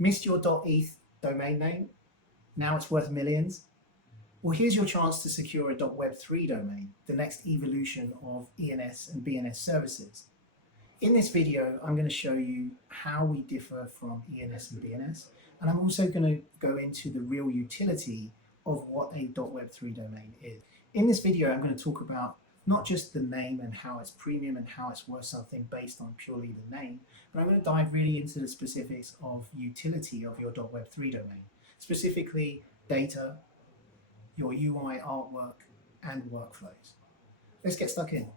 Missed your .eth domain name? Now it's worth millions? Well, here's your chance to secure a .web3 domain, the next evolution of ENS and BNS services. In this video, I'm going to show you how we differ from ENS and BNS, and I'm also going to go into the real utility of what a .web3 domain is. In this video, I'm going to talk about not just the name and how it's premium and how it's worth something based on purely the name, but I'm going to dive really into the specifics of utility of your .web3 domain, specifically data, your UI artwork, and workflows. Let's get stuck in.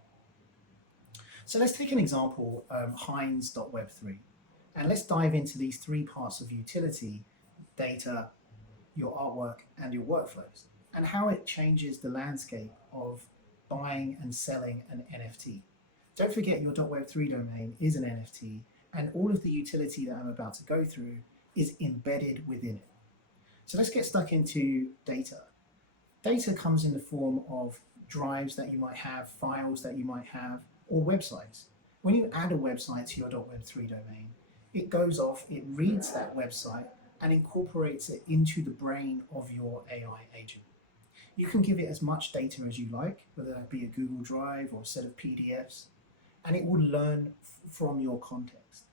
So let's take an example, Heinz.web3, and let's dive into these three parts of utility: data, your artwork, and your workflows, and how it changes the landscape of buying and selling an NFT. Don't forget, your .web3 domain is an NFT, and all of the utility that I'm about to go through is embedded within it. So let's get stuck into data. Data comes in the form of drives that you might have, files that you might have, or websites. When you add a website to your .web3 domain, it goes off, it reads that website, and incorporates it into the brain of your AI agent. You can give it as much data as you like, whether that be a Google Drive or a set of PDFs, and it will learn from your context.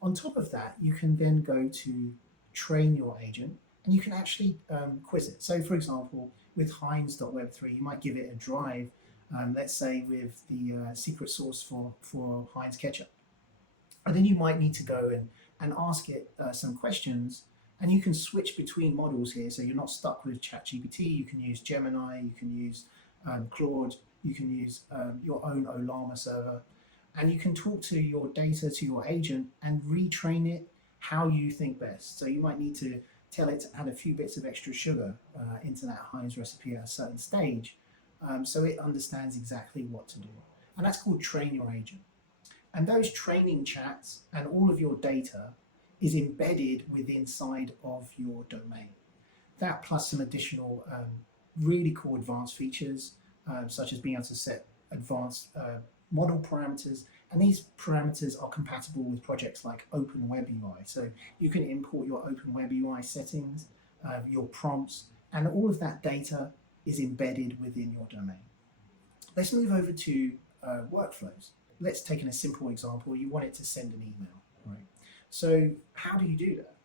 On top of that, you can then go to train your agent, and you can actually quiz it. So for example, with Heinz.web3, you might give it a drive, let's say with the secret sauce for Heinz ketchup. And then you might need to go and ask it some questions, and you can switch between models here, so you're not stuck with ChatGPT. You can use Gemini, you can use Claude, you can use your own Olama server, and you can talk to your data, to your agent, and retrain it how you think best. So you might need to tell it to add a few bits of extra sugar into that Heinz recipe at a certain stage, so it understands exactly what to do. And that's called train your agent. And those training chats and all of your data is embedded within inside of your domain. That plus some additional really cool advanced features, such as being able to set advanced model parameters, and these parameters are compatible with projects like Open Web UI. So you can import your Open Web UI settings, your prompts, and all of that data is embedded within your domain. Let's move over to workflows. Let's take a simple example. You want it to send an email, right? So how do you do that?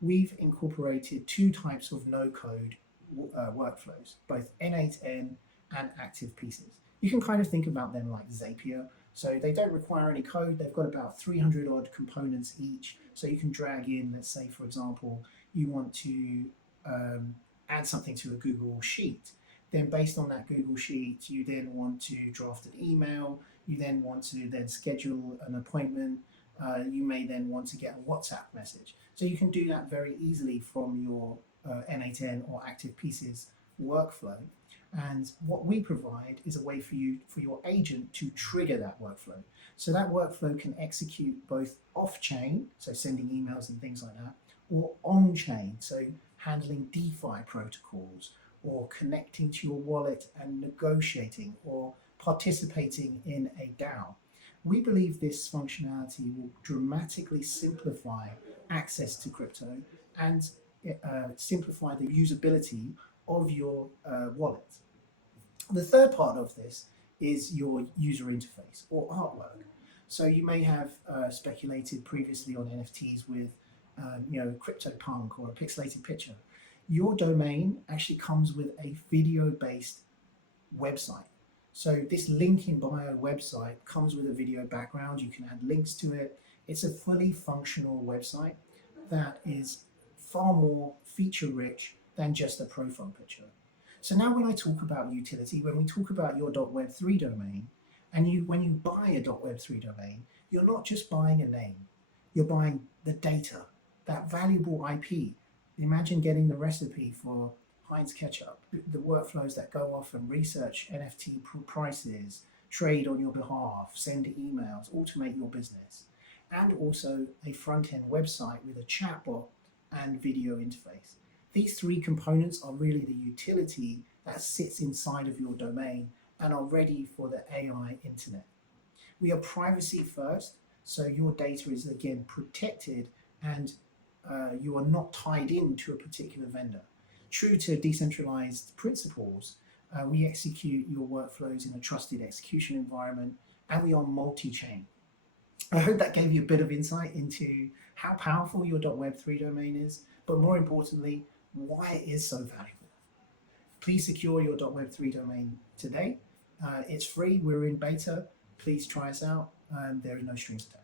We've incorporated two types of no-code workflows, both N8N and active pieces. You can kind of think about them like Zapier. So they don't require any code. They've got about 300 odd components each. So you can drag in, let's say, for example, you want to add something to a Google Sheet. Then based on that Google Sheet, you then want to draft an email. You then want to then schedule an appointment. You may then want to get a WhatsApp message. So you can do that very easily from your N8N or active pieces workflow. And what we provide is a way for your agent to trigger that workflow. So that workflow can execute both off-chain, so sending emails and things like that, or on-chain, so handling DeFi protocols, or connecting to your wallet and negotiating, or participating in a DAO. We believe this functionality will dramatically simplify access to crypto and simplify the usability of your wallet. The third part of this is your user interface or artwork. So you may have speculated previously on NFTs with CryptoPunk or a pixelated picture. Your domain actually comes with a video-based website. So this link in bio website comes with a video background. You can add links to it. It's a fully functional website that is far more feature-rich than just a profile picture. So now when I talk about utility, when we talk about your .web3 domain, and when you buy a .web3 domain, you're not just buying a name, you're buying the data, that valuable IP. Imagine getting the recipe for Heinz ketchup, the workflows that go off and research NFT prices, trade on your behalf, send emails, automate your business, and also a front-end website with a chatbot and video interface. These three components are really the utility that sits inside of your domain and are ready for the AI internet. We are privacy first, so your data is again protected and you are not tied into a particular vendor. True to decentralized principles, we execute your workflows in a trusted execution environment, and we are multi-chain. I hope that gave you a bit of insight into how powerful your .web3 domain is, but more importantly, why it is so valuable. Please secure your .web3 domain today. It's free. We're in beta. Please try us out. There are no strings attached.